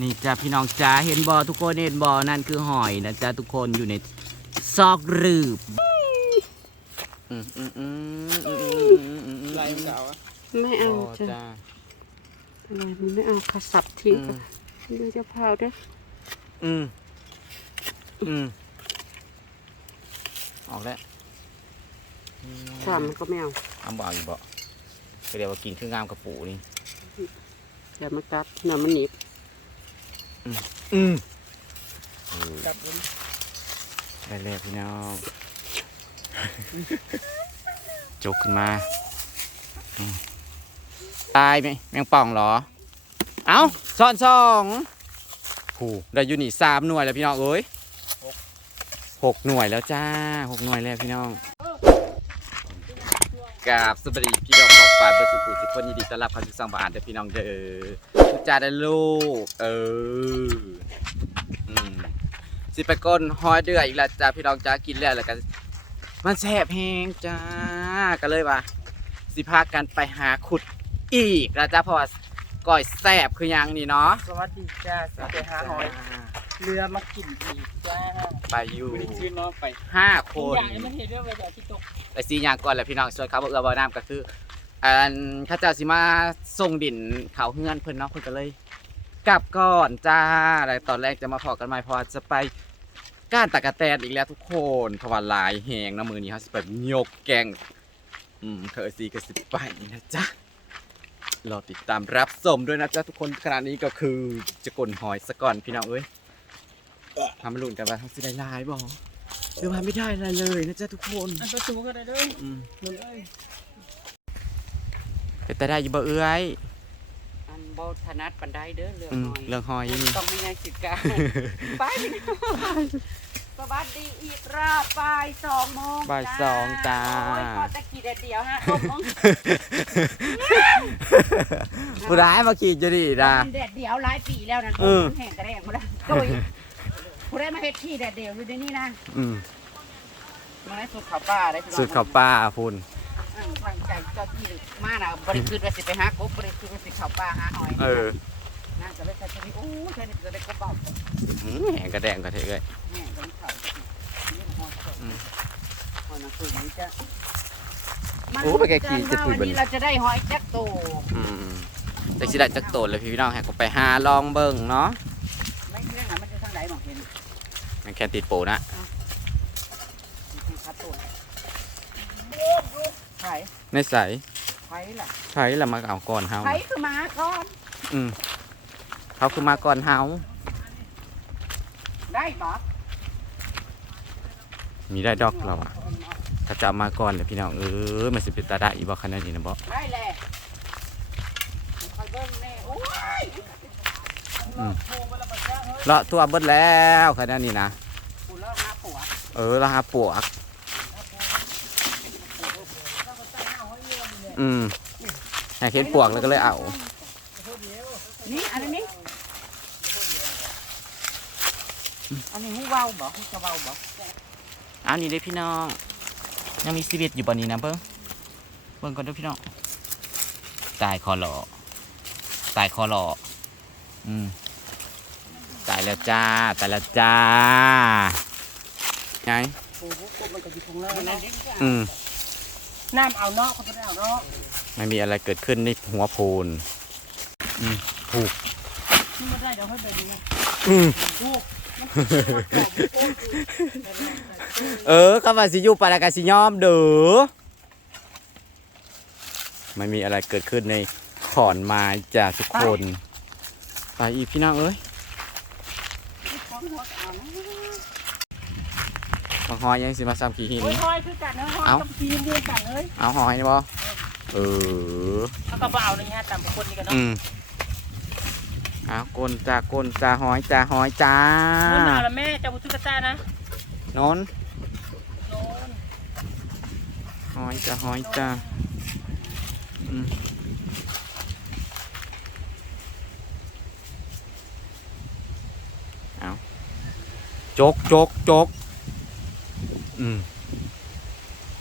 นี่จ้าพี่น้องจ้าเห็นบอทุกคนเห็นบอนั่นคือหอยนะจ้าทุกคนอยู่ในซอกรืบไรเก่าอะไม่เอาจ้ะจ้าอะไรมันไม่เอาขสับทิ้งอืมดูจะเผาเด้ออืมอืมออกแล้วสามมันก็ไม่เอาเอาบ่เอาอยู่บ่เดี๋ยวว่ากินคืองามกระปูนี่อย่ามากัดเนื้อมันหนีบ อืมกับผมได้แล้วพี่น้องจกขึ้นมาอืมตายไหมแมงป่องเหรอ เอ้าซ่อนสองผูได้อยู่นี่สามหน่วยแล้วพี่น้องเอ้ยหกหน่วยแล้วจ้าหกหน่วยแล้วพี่น้องกราบสวัสดีพี่น้องขอบฝ่ายประสุขุทุกคนยินดีต้อนรับเข้าสู่สังบานเด้อพี่น้องเด้อทุก จ้าได้ลูก เอออืมสิไปก้นหอยเดืออีกแล้วจ้าพี่น้องจ้ากินแล้วแล้วกันมันแสบแห้งจ้าก็เลยว่า สิพากันไปหาขุดอีกแล้วจ้าเพราะว่าก้อยแสบคือหยังนี่เนาะสวัสดีจ้าสวัสดีหาหอยเรือมากินอีกจ้าไปอยู่ไม่ได้ชื่อน้องไปห้าคนอย่างนี้มันเห็นเรื่องไปจากที่ตกไปซีอย่างก่อนแหละพี่น้องส่วนเขาบอกเอือบ่อน้ำก็คือ อันเข้าเจ้าสิมาส่งดินเขาเฮือนเพิ่นเนาะเพิ่นก็เลย กลับก่อนจ้าแล้วตอนแรกจะมาพอกันใหม่เพอจะไปก้านตะกะแตนอีกแล้วทุกคนเพราะว่าหลายแหงเนาะมือนี้เขาสิแบบยกแกงอืมเคยซีก็สิไปนะจ๊ะรอติดตามรับชมด้วยนะจ๊ะทุกคนขณะนี้ก็คือจะกลนหอยสะก่อนพี่น้องเอ้ยทำมาลุ้นกันว่าเขาสิได้ลายบ่หรือว่าไม่ได้อะไรเลยนะจ๊ะทุกคนอันประตูก็ได้ด้วยอืม หมันเอ้ย เป็นแต่ได้อยู่บ่เอื้อยอันบถนัดปันไดเด้อเรื่องอืมหอยเรื่องหอยคุณนี่ต้องมีในสิทธิ์การไปพี่น้องสวัสดีอีกรอบบ่ายสองโมงบ่ายสองจ้าโอ้ยพอตะกี้เดียวฮะต้มมึงผู้ร้ายมาขี่จะดีนะ แดดเดียวหลายปีแล้วนะเออมันแห้งกระแดงหมาแล้วโดยผู้ได้มาเฮ็ดที่แดดเดียวอยู่ในนี่นะอืมมาให้สุดเขาวป้าได้พี่น้องสุดข้าวป้าพุ่นอืม ทางใจเจ้าที่มาน่ะบริคืนว่าสิไปหากบบริคืนว่าสิเข้าป่าหาหอยเออน่าจะได้ใช้ชีวิตโอ้ยแค่นี้จะได้กบเบาหืมแหงกระแดงกระเทยเลยแม่ต้องเข้านี่หอยสดอืมหอยนางรมนี่จะโอ้ไปแกขี่จะจะคุยวันบนนี้เราจะได้หอยแจ็คโตอืมแต่สิได้จักโตนเลยพี่น้องแหกก็ไปหาลองเบิ่งเนาะไม่เรื่องหามันจะทางไหนบอกเห็นมันแค่ติดปูนะมีทางคัดตัว ไผ่ในใสไผ่ล่ะไผ่ละมาเอาก่อนเฮาไผ่คือหมาก่อนอืมเขาคือมาก่อนเฮาได้หรอมีได้ดอกเราอะเขาจะเอามาก่อนเลยพี่น้องเออมันสิเป็นตาได้อีบ่ขนาดนี้นะบ่ได้แหละคอยเบิ้งแน่โอ้ยเลาะตัวเบิดแล้วขนาดนี้นะกูเลิกหาผัวเออแล้วหาปวก อืมอยากเห็นปวกแล้วก็เลยเอานี่อันนี้อันนี้หูเบาบ่หูจะเบาบ่เอานี่เด้อพี่น้องยังมีชีวิตอยู่บนนี้นะเบิ้งเบิ้งก่อนเด้วยพี่น้องตายคอหล่อตายคอหล่ออืมตายแล้วจ้าตายแล้วจ้าไงโอ้โหกบมั นก็อยู่ตรงนั้นนะอืมน้ำเอาเนาะเขาไม่ได้เอาเนาะไม่มีอะไรเกิดขึ้นในหัวโพนอืมถูกนี่ไม่ได้เดี๋ยวให้ไปดูนะอืมลูกเออคำว่าสิอยูปาลากาสิยอมเด้อไม่มีอะไรเกิดขึ้นในขอนไม้จ้าทุกคน ไปอีกพี่น้องเอ้ย มาหอยยังสิมาซ้ำขี้หิน โอ้ยหอยคือกันนะหอยเอ้ากับทีมเดียวกันเลยเอาหอยนี่บ่เออ เอากระเป๋าเลยฮะตามคนนี้กันเนาะอืมเอากลจ้ากลจ้าหอยจ้าหอยจ้าเมื่อนาแล้วแม่จะบุตรกระซ่านะโนนโน่นหอยจ้าหอยจ้าอืมเอาจกจกจก อืม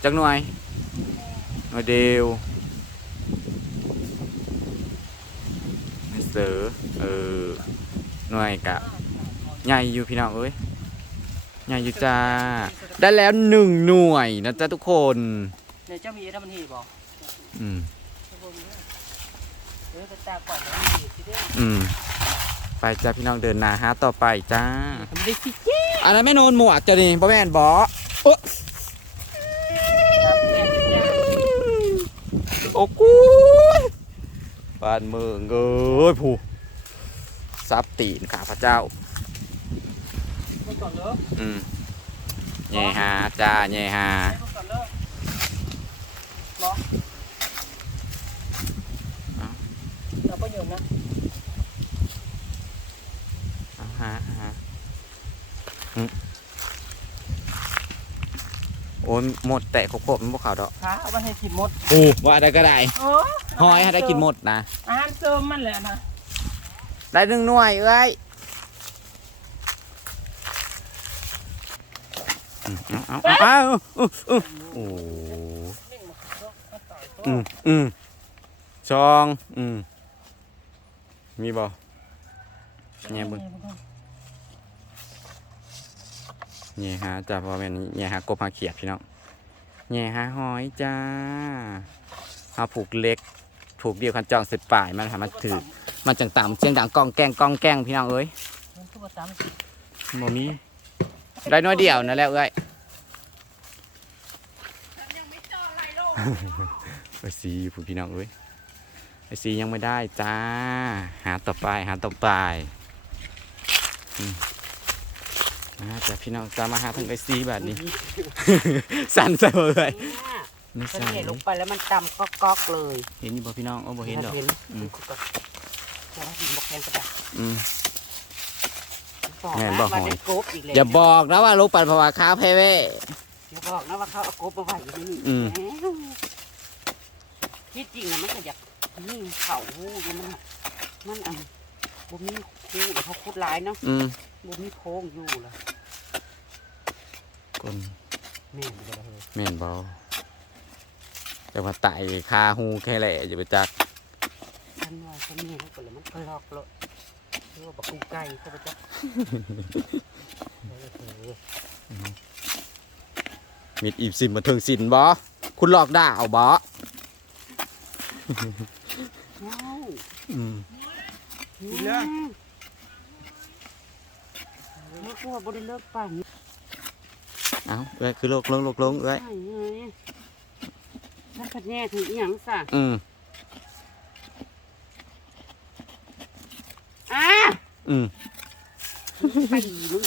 จักหน่วยหน่วยเดียวไม่เสือเออหน่วยกะใหญ่อยู่พี่น้องเอ้ยใหญ่อยู่จ้า ได้แล้วหนึ่งหน่วยนะจ๊ะทุกคนเนี่ยเจ้ามีแล้วมันหีบอกอืมเออจะตาก่อนแล้วมันหีทีเดียวอืมไปจ้าพี่น้องเดินหนาฮะต่อไปจ้ามันได้สิเจ๊อันนั้นไม่โนนหมวกจะนี่บ่แม่นบอ โอ้โอ้กูยบ้านเมืองเอ้ยผู้ซับตีนข้าพเจ้ามันก่อนเลยอืมแย่ฮาจ้าแย่ฮา มันก่อนเลยเนาะเราก็อยู่นะ เอาฮะฮะอืมโอ้ ยหมดแต่โคบๆมันพวกเขาดอกขาเอาไปให้กินหมดโอ้ว่าได้ก็ได้โอ้หอยให้ได้กินหมดนะอาหารเสริมมันแหละนะได้หนึ่งหน่วยเอ้ยอืมเอาเอาเอาเอาเอาเอาโอ้อืมอืมชองอืมมีบ่แง่เบึงแง่หาจ้าพ่อแม่นแง่หากบหาเขียดพี่น้อง แง่หาหอยจ้าหาผูกเล็ก ผูกเดียวคันจองสร็จป่ายมันทำมาถือมันจังต่ำเสียงดังกองแกงกองแกงพี่น้องเอ้ยมามบ่มีได้น้อยเดียวนั่นแหละเอ้ยไอซีผู้พี่น้องเอ้ยไปซียังไม่ได้จ้า หาต่อไปหาต่อไปอ มมาจ้ะพี่น้องจ้ามาหาทางไอซีแบบนี้ สั่นซะเลยนี่ฉันสั่นเห็นลงไปแล้วมันต่ำก๊อกๆเลยเห็นอยู่บ่พี่น้องโอ้บ่เห็นดอก เห็นอืมก็จะให้กินบอกแทนก็ได้อืม บอกแม่นนะบอกหว่าอย ได้กบอีกแล้วอย่าบอกนะว่าลูกปันภาวะค้าเพเวอย่าบอกนะว่าเขาเอากบมาไว้อยู่ที่นี่อืม แหที่จริงนะมันก็อยากนี่เขาหูอยู่มันอะมันอันบ่มี คู่เดี๋ยวเขาคุดหลายเนาะอืมบ่มีโค้งอยู่ล่ะคนแม่นบ่ล่ะเฮ้ยแม่นบอแต่ว่าไต่คาหูแค่แหละอย่าไปจักฉันว่าฉันนี่ให้ก่อนเลยมันก็ลอกเลยเรียกว่าบักกูไก่เขาไปจักเออเออมิดอีบสิมมาถึงสินบอคุณหลอกด่าเอาบอว้าวอืมเรื่องเลิ กว่าบ่ได้เลิกป่นเอาเอ้ยคือโลกลงโลกลงเอ้ยใช่ไงถ้าขัดแย่ถึงอีหยังซะอืมอะอืมไปมึง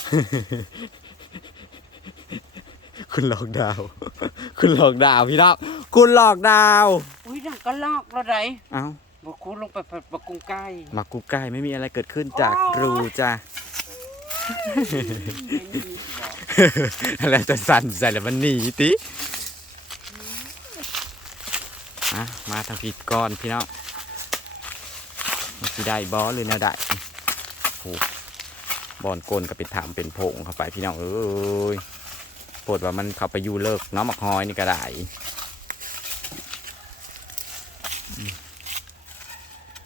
คุณหลอกดาว คุณหลอกดาวพี่น้องคุณหลอกดาว อุ้ยดังก็ลอกแล้วไดเอ้าบอกคูลงไปบักกุงไก่มากูใกล้ไม่มีอะไรเกิดขึ้นจากรูจ้ะ แล้วจะสั่นใส่แล้วมันหนีติอะมาทางผิดก่อนพี่น้องมันสิได้บอหรือแนวได้โอ้บอลกลก็ไปถามเป็นโพงเข้าไปพี่น้องเอ้ยปวดว่ามันเข้าไปอยู่เลิกเน้องมักฮอยนี่ก็ได้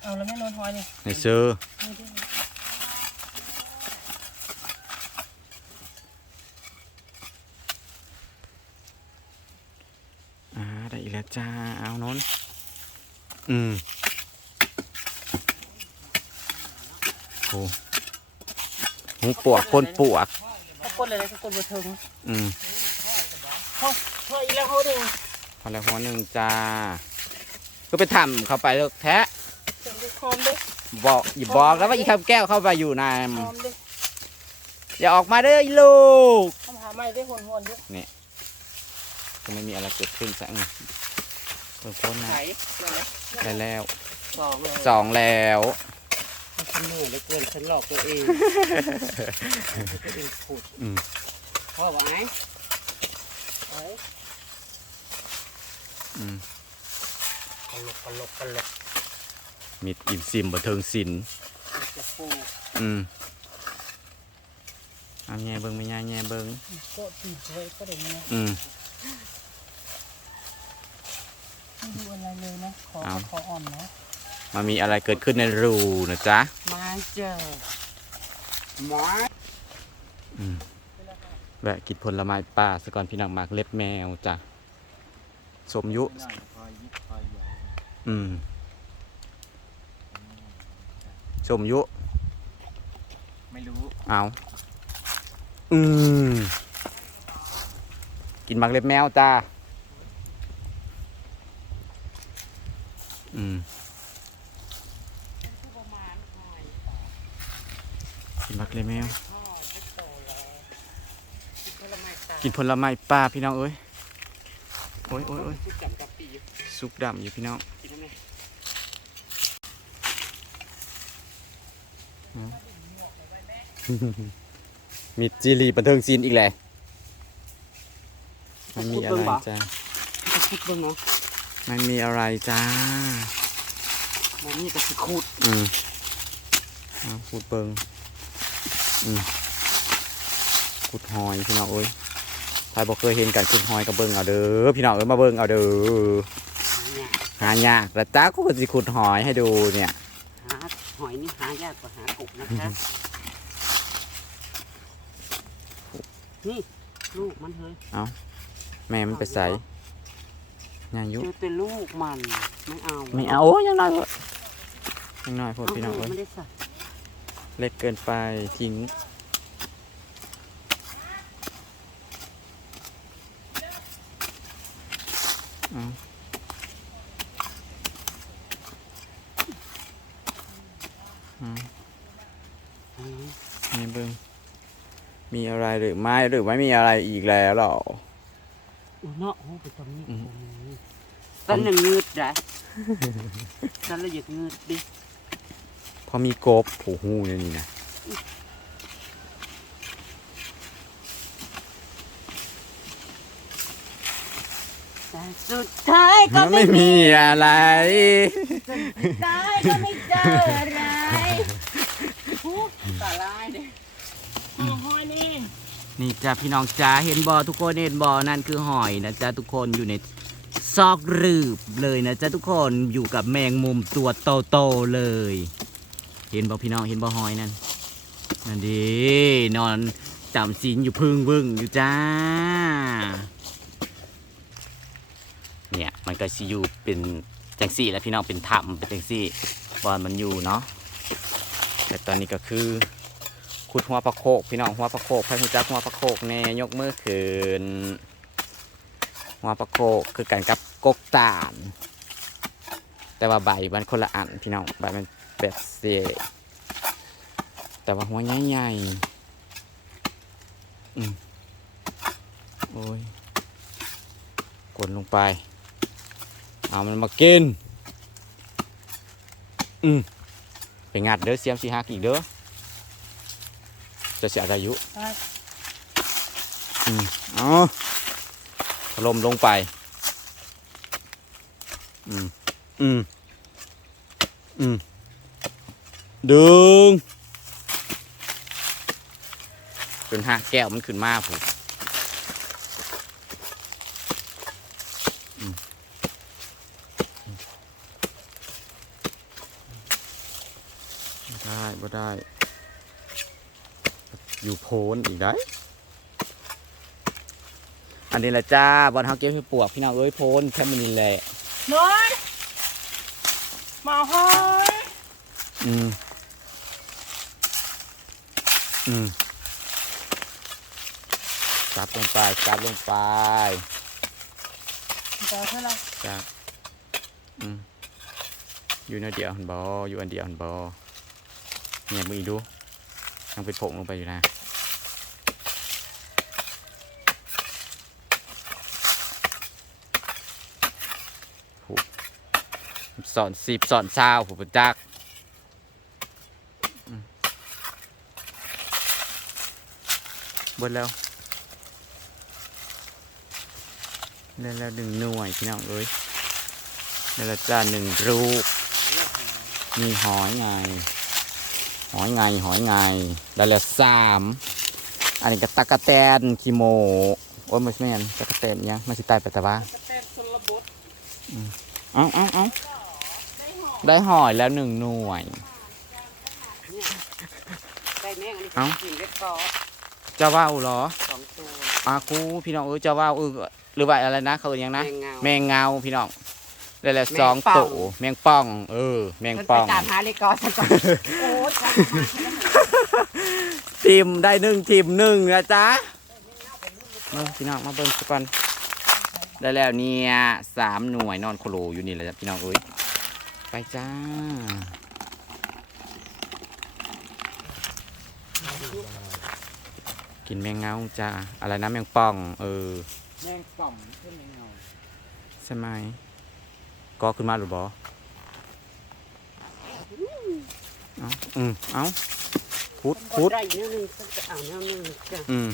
เอาแล้วแม่นอนหอยนี่ในเชื่ออ่าได้อีกแล้วจ้าเอานนอืม โอ้หูปวกคนปวกถ้าคนเลยถ้าคนบ่ถึงอืมเฮ้ยอีแล้วเขาดึงพอแล้วหัวหนึ่งจ้า ก็ไปทำเข้าไปแล้วแท้ถึงได้คอมเด้บอกอย่าบอกแล้วว่าอีคำแก้วเข้าไปอยู่ในคอมเด้อย่าออกมาเด้ออีลูกทำหาไม้ได้หวนหวนๆเด้ก็ไม่มีอะไรเกิดขึ้นสักอืมเพิ่มพ้นนะไก่นั่นแหละได้แล้วสองเลยสองแล้ว ฉันเหนื่อยเหลือเกินฉันหลอกตัวเองตัวเองพูดอืม พ่อบอกไงเอ้ยอืมตลกตลกตลกมิดอิ่มซิมบันเทิงศิลป์จะฟูอืมเอาแง่เบิ้งไม่ง่ายแง่เบิ้งก็ตีไว้ก็ได้เนี่ยอืม ไม่ดูอะไรเลยนะขอเอา ขออ่อนนะ มันมีอะไรเกิดขึ้นในรูนะจ๊ะมาเจอหมออืมแวะกินผลไม้ป่าสก่อนพี่น้องมากเล็บแมวจ้ะสมยุ อืมสมยุ ไม่รู้ เอา อืม กินมักเล็บแมวจ้า อืม กินมักเล็บแมว กินผลไม้ป่าพี่น้องเอ้ย โอ้ยโอ้ยโอ้ยชุดจำกับปีสุกดำอยู่พี่น้องกินได้ไหมมีจีรีบันเทิงซีนอีกแหละมันมีอะไรจ้าจะคุดเบ้างเนาะมันมีอะไรจ้าหมอนี่ก็สิคุด อืมเอาพูดเบิงอืม ขุดหอยพี่น้องเอ้ยใครบอกเคยเห็นกันขุดหอยก็เบิงเอาเด้อพี่น้องเอ้ยมาเบิงเอาเด้อเนี่ยหายากแล้วจ้าก็สิขุดหอยให้ดูเนี่ยหาหอยนี่หายากกว่าหากบนะคะนี่ลูกมันเฮ้ยแม่มันไปใส่ยายุเจอแต่ลูกมันไม่เอาไม่เอาโอ้ยยังน้อยเว้ยยังน้อยพอพี่น้องเอ้ยไม่ได้ใส่ เล็กเกินไปทิ้งเอาเอาอืมนี่เบิ้งมีอะไรหรือไม่หรือไม่มีอะไรอีกแล้วหรออุ้ยเนาะโอ้ไปตรงนี้อืมสันหนึ่งงืดได้สันละเอียดงืดดิ พอมีกบโอ้โหเนี่ยนี่นะแต่สุดท้ายก็มันไม่ไม่มีอะไร สุดท้ายก็ไม่เจออะไรผู้ตาลายเนี่ยโอ้หอยนี่นี่จ้าพี่น้องจ้าเห็นบอทุกคนเห็นบอนั่นคือหอยนะจ้าทุกคนอยู่ในซอกรืบเลยนะจ้าทุกคนอยู่กับแมงมุมตัวโตๆเลยเห็นบอพี่น้องเห็นบอหอยนั่นนั่นดีนอนจำศีลอยู่พึ่งบึ้งอยู่จ้า เนี่ยมันก็สิอยู่เป็นจังซี่แล้วพี่น้องเป็นถ้ำเป็นจังซี่บอนมันอยู่เนาะแต่ตอนนี้ก็คือขุดหัวปลาโคกพี่น้องหัวปลาโคกพระคุณจักหัวปลาโคกแน่ยกมือขึ้นหัวปลาโคกคือกันกับกกตาลแต่ว่าใบมันคนละอันพี่น้องใบมัน แบบเสียแต่ว่าหัวใหญ่ๆอืมโอ้ยกดลงไป เอามันมากิน อืมไปงัดเด้อเสียมสีหักอีกเด้อจะเสียอายุอืมเอ๋อถล่มลงไป อืม อืม อืม ดึงจนหักแก้วมันขึ้นมาผมอืมบ่ได้บ่ได้ อยู่โพนอีกได้ อันนี้แหละจ้าบอลเฮาเก็บให้ปวกพี่น้องเอ้ยโพนแค่มันนี่แหละน้อยมาหอยอืม อืมจับลงไปจับลงไปเจอเท่าไหร่จับอืมอยู่ในเดียวหันบออยู่อันเดียวหันบอเนี่ยมึงอีดูยังเป็นผงลงไปอยู่นะสอนสิบสอนเช้าผมเป็นจักอืมเบิดแล้วได้แล้วหนึ่งหน่วยพี่น้องเอ้ยได้แล้วจ้าหนึ่งรูปมีหอยไงหอยไงหอยไงได้แล้วสามอันนี้ก็ตะกะแตนคีโมโอ้ยไม่ใช่แม่นตะกะแตนเนี่ยมันสิตายไปแต่ว่ากระแตนชนบทเอาเอาเอาได้หอยแล้วหนึ่งหน่วยกได้แม่งอันนี้เอ้ากินเล็กกอเจ้าว่าวเหรอสองตัว อากูพี่น้องเออเจ้าว่าวเออหรือว่าอะไรนะเขาเรียกหยังนะแมงเงาแมงเงาพี่น้องได้แล้วแมงสองป่อง ตัวแมงป่อง เออ แมงเพิ่นป่ไปอง ตามหาเล็กกอซะก่อนโอ้ยจังมาทีมได้หนึ่งทีมหนึ่งนะจ๊ะมาพี่น้องมาเบิ่งสักก่อนได้แล้วเนี่ยสามหน่วยนอนโคโลอยู่นี่แหละจ้ะพี่น้องเอ้ยไปจ้า กินแมงเงาจ้าอะไรนะแมงป่อง เออ แมงป่อมขึ้นแมงเงาใช่ไหมก็ขึ้นมาหรือบอเอาอืมเอาคุดคุดได้เนื้อหนึงฉันจะเอาเนื้อหนึงจ้ะอืม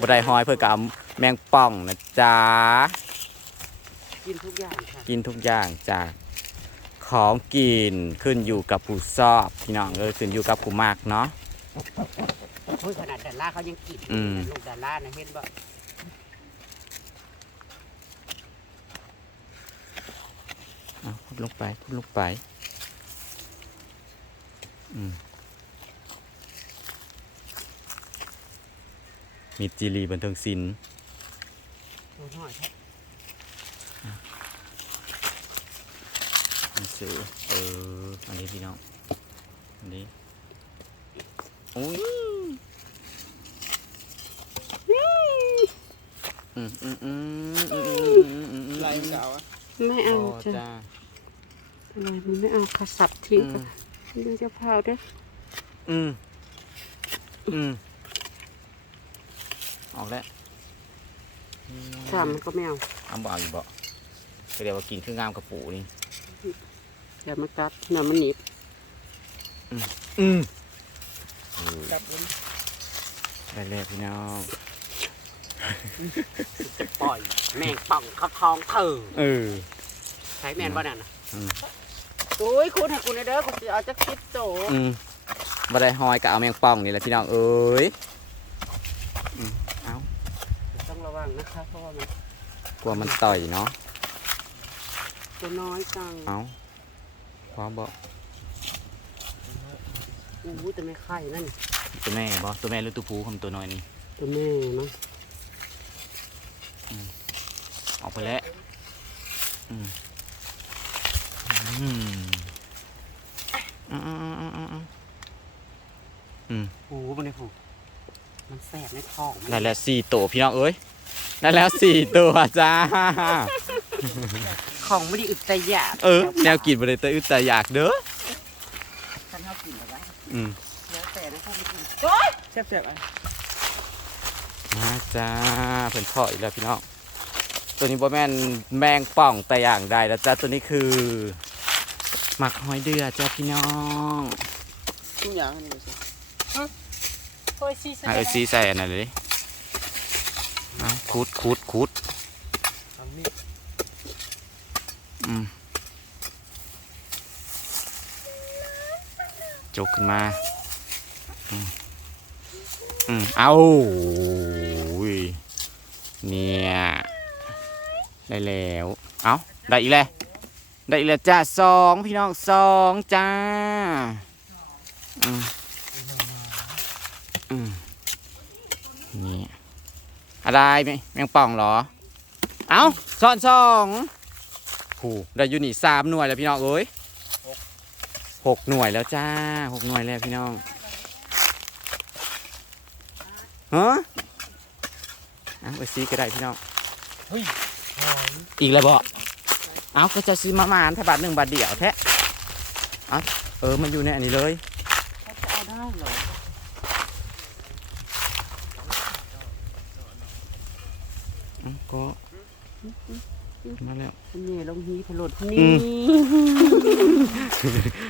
บไดหอยเพื่อกับแมงป่องนะจ๊ะกินทุกอย่างค่ะกินทุกอย่างจากของกินขึ้นอยู่กับผู้ชอบพี่น้องเออขึ้นอยู่กับผู้มากเนาะ โอ้ยขนาดดาราเขายังกินอืม ลูกดารานะเห็นบ่เอาพุดลงไปพุดลงไป อืม มีจีรีบันเทิงศิลป์ดูหน่อยแท้หนังสือเออ อันนี้พี่น้อง อันนี้โอ้ย อืมอืมอืมอืมอืมอืมอืมไมันจะเอาอะไม่เอาจ้ะจ้าอะไรมันไม่เอาขสับทิ้งอืก่อมนดูจะเผาเด้ออืมอืมออกแล้วสามมันก็ไม่เอาเอาบ่เอาอยู่บ่ก็เดี๋ยวว่ากินเครื่องงามกระปูนี่อย่ามาตัดเนื้อมันหนีบอืมอืมจับมันได้แล้วพี่น้อง ปล่อย แมงป่องเขาท้องเธอเออ ใช้แมนบ่นั่นน่ะอืม โอ้ยคุณให้คุณเด้อคุณจะเอาจักคิดโตอืมบ่ได้หอยกับเอาแมงป่องนี่แหละพี่น้องเอ้ยอืมเอาต้องระวังนะคะเพราะว่ามันกลัวมันต่อยเนาะตัวน้อยจังเอาพร้อมบ่อู้แต่ไม่ไข่นั่น ตัวแม่บ่ตัวแม่หรือตัวผู้คำตัวน้อยนี่ตัวแม่เนาะ ออกไปแล้วอืมอืมอืมอืมอืมอืมโอ้โหมันเลยผูกมันแสบในท้องมันนั่นแหละสี่ตัวพี่น้องเอ้ยนั่นแล้วสี่ตัวจ้า ของไม่ได้อึดใจอยากเออ แนวกินบริเตอร์อึดใจอยากเด้อฉันชอบกินแบบว่าอืมแล้วแต่นะพวกมันกินโอ๊ยแสบๆอะมาจ้าเพิ่นพ่ออีกแล้วพี่น้อง ตัวนี้บ่แม่นแมงป่องแต่อย่างใดแล้วจ้าตัวนี้คือหมักหอยเดือจ้าพี่น้องทุกอย่างอันนี้ก็สิโอ้ยซีเอาซีใส่อันนั้นเลยเอาคูดคูดคูดเอามีดอืมจกขึ้นมา อืมอืมเอาอุ้ยเนี่ย ได้แล้ว เอาได้อีกแล้วได้อีกแล้วจ้าสองพี่น้องสองจ้าอืมอืมนี่อะไรไหมแมงป่องเหรอ เอาซ้อนสองผูได้อยู่นี่สามหน่วยแล้วพี่น้องเอ้ยหกหน่วยแล้วจ้าหกหน่วยแล้วพี่น้องฮะเอาไปซีก็ได้พี่น้องเฮ้ย อยอีกแล้วบอกเอาก็จะซื้อมาหมานถ้าบาทหนึ่งบาทเดียวแท้เอาเออมันอยู่ในอันนี้เลยเอาได้เหรอเอาก็มาแล้วคุณเย่ลงฮีผลดอืนี่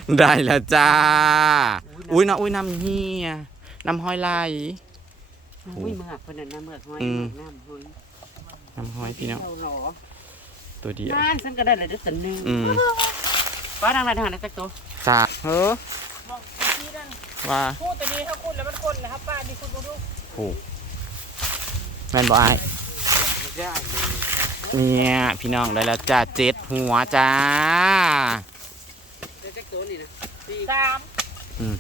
มได้แล้วจ้า อุ้ยนะอุ้ยน้ำเฮียน้ำห้อยไหลอุ้ยเมือกคนนั้นนะเมือกห้อยอืมเมือกน้ำห้อย น้ำห้อยพี่น้องเอาหรอตัวเดียวนั่นฉันก็ได้เลยเด้วยสันหนึ่งอืมป้าดังไรทางไหนจักตัวสาเฮ้อบอกที่นั่นว่าพูดแต่นี้ถ้าคุณแล้วมันคนนะครับป้าดีคุณดูดูผูแม่นบอกไอ้ไม่ได้เลยเนี่ยพี่น้องได้แล้วจ้าเจ็ดหัวจ้าได้จักตัวนี่นะสี่สามอืม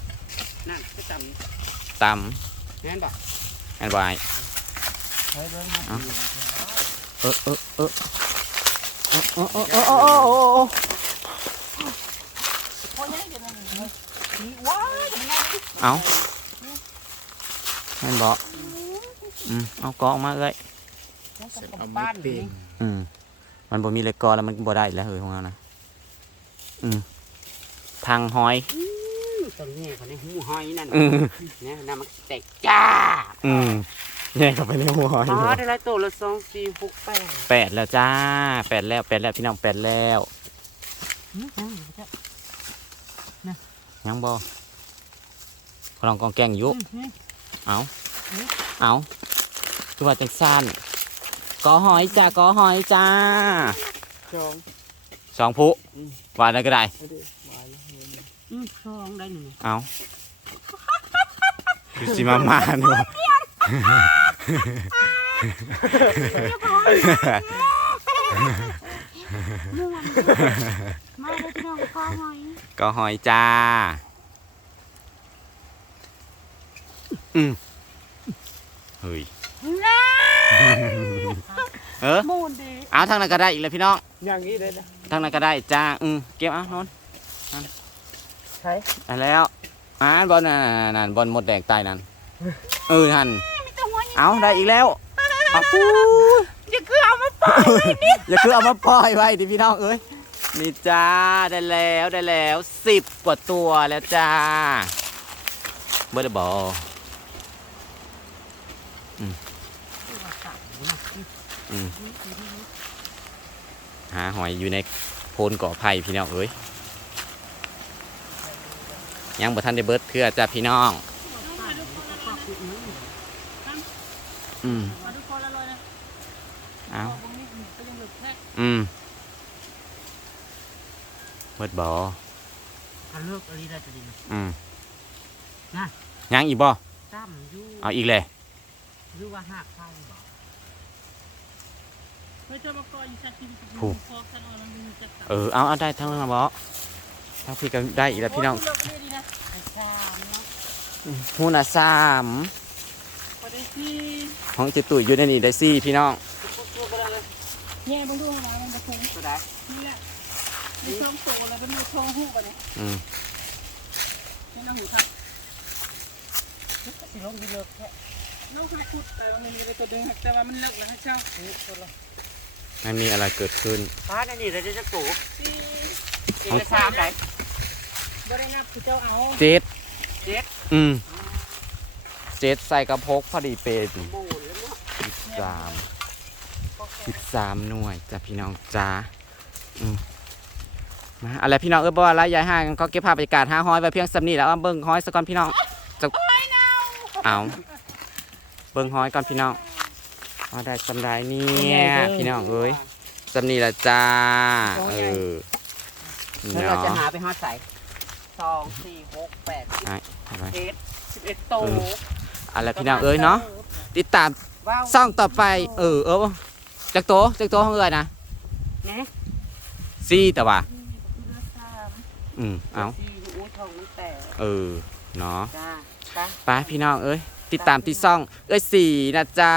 นั่นก็จตำนั่นบอกำแอนไวเฮ้ยเบิ่งมาเอ้าดีแล้วเอ อเออเออโอ้โอ้โอ้โอ้โอ้เอาแม่นบ่อืมเอากองมาเลยเอาไม้เป่งอืมมันบ่มีเลยกอแล้วมันบ่ได้อีกแล้วเฮ้ยของเรานะอืมทางหอยตรงนี้เขาในหูหอยนั่นนะน้ำมันแตกจ้าอืม แย่เข้าไปในหัวหอยอ๋อเลยได้ไรตัวละสองสี่หกแปดแปดแล้วจ้าแปดแล้วแปดแล้วพี่น้องแปดแล้วยังบ่กำลังกองแกงอยู่เอาเอาตัวจังสั้นกอหอยจ้ากอหอยจ้าจอง สองผู้วาดได้ก็ได้ไม่ได้วายแล้วเฮ้ยอืมสองได้หนึ่งเอาดูสิมามาเนาะ มาเลยพี่น้องข้าวหอยกอหอยจ้า อืมเฮ้ย เออ มูนดีเอาทางนั้นก็ได้อีกแล้วพี่น้อง อย่างนี้เลยนะทางนั้นก็ได้จ้า อืมเก็บเอานอนใช่แล้วอ่าบอลน่ะนั่นบอลหมดแดงตายนั่น เออนั่น เอาได้อีกแล้วเอาปูอย่าคือเอามาปล่อยอย่าคือเอามาปล่อยไว้ดิพี่น้องเอ้ยนี่จ้าได้แล้วได้แล้วสิบกว่าตัวแล้วจ้าเบอร์บออืมอืมหาหอยอยู่ในโพนเกาะไผ่พี่น้องเอ้ยยังบ่ทันได้เบิดเพื่อจ้าพี่น้อง อืมมาทุกคนละเลยนะเอาตรงนี้ก็ยังเหลือแค่อืมเบิดบอเอาเลิกอะไรได้จะดีอืมน่ะยังอีกบ่ตั้มอยู่เอาอีกเลยหรือว่าหักข้าวบอกไม่จะมาก่ออยู่ชักที่พอกันเอามันมีจัดเออเอาเอาได้ทั้งนั้นนะบอทั้งพี่ก็ได้อีกแล้วพี่น้องเลิกดีนะไอ้ชามเนาะหูน่ะสามพอได้ที่ ของเจตุยอยู่ในนี่ได้สี่พี่น้องตัวไปเลยแง่บางดูหามันจะคงตัวใดนี่แหละมีช่องโตแล้วเป็นมีช่องหูปะเนี่ยอืมเป็นน้ำหูทับสิลงดีเลิกแค่น้องหักขุดแต่ว่ามันมีไปตัวดึงหักแต่ว่ามันเลิกแล้วให้เช่านี้ตัวละไม่มีอะไรเกิดขึ้นฟ้านั่นนี่เราจะจะปลูกที่กินละสามไหนบริณาผู้เจ้าเอาเจ็ดเจ็ดอืมเจ็ดใส่กระพกพอดีเป็นบูนแล้วเนาะ สิบสามสิบสามหน่วยจ้ะพี่น้องจ้าอืมมาอะไรพี่น้องเออบ่ว่าอะไรยายห้างก็เก็บภาพบรรยากาศห้าห้อยไว้เพียงสำนีแล้วเอาเบิ่งห้อยสะก่อนพี่น้องจะเอาเบิ่งห้อยก่อนพี่น้องเอาได้สำได้เนี่ยพี่น้องเอ้ยสำนีละจ้าเออแล้วเนาเราจะะหาไปหอดใส่สองสี่หกแปดสิบเอาไว้เอ็ดสิบเอ็ดโตอะไรพี่น้องเอ้ยเนาะติดตาม ว้าวซ่องต่อไป เออเออจักโตจักโตของเอ้ยนะแหน่ซี่แต่ว่าอืมเอาสี่อู้ทองมันแต่เออเนาะจ้าไปไปพี่น้องเอ้ยติดตามที่ซ่อง เอ้ยสี่นะจ๊ะ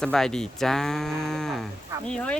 สบายดีจ้าทำนี่เฮ้ย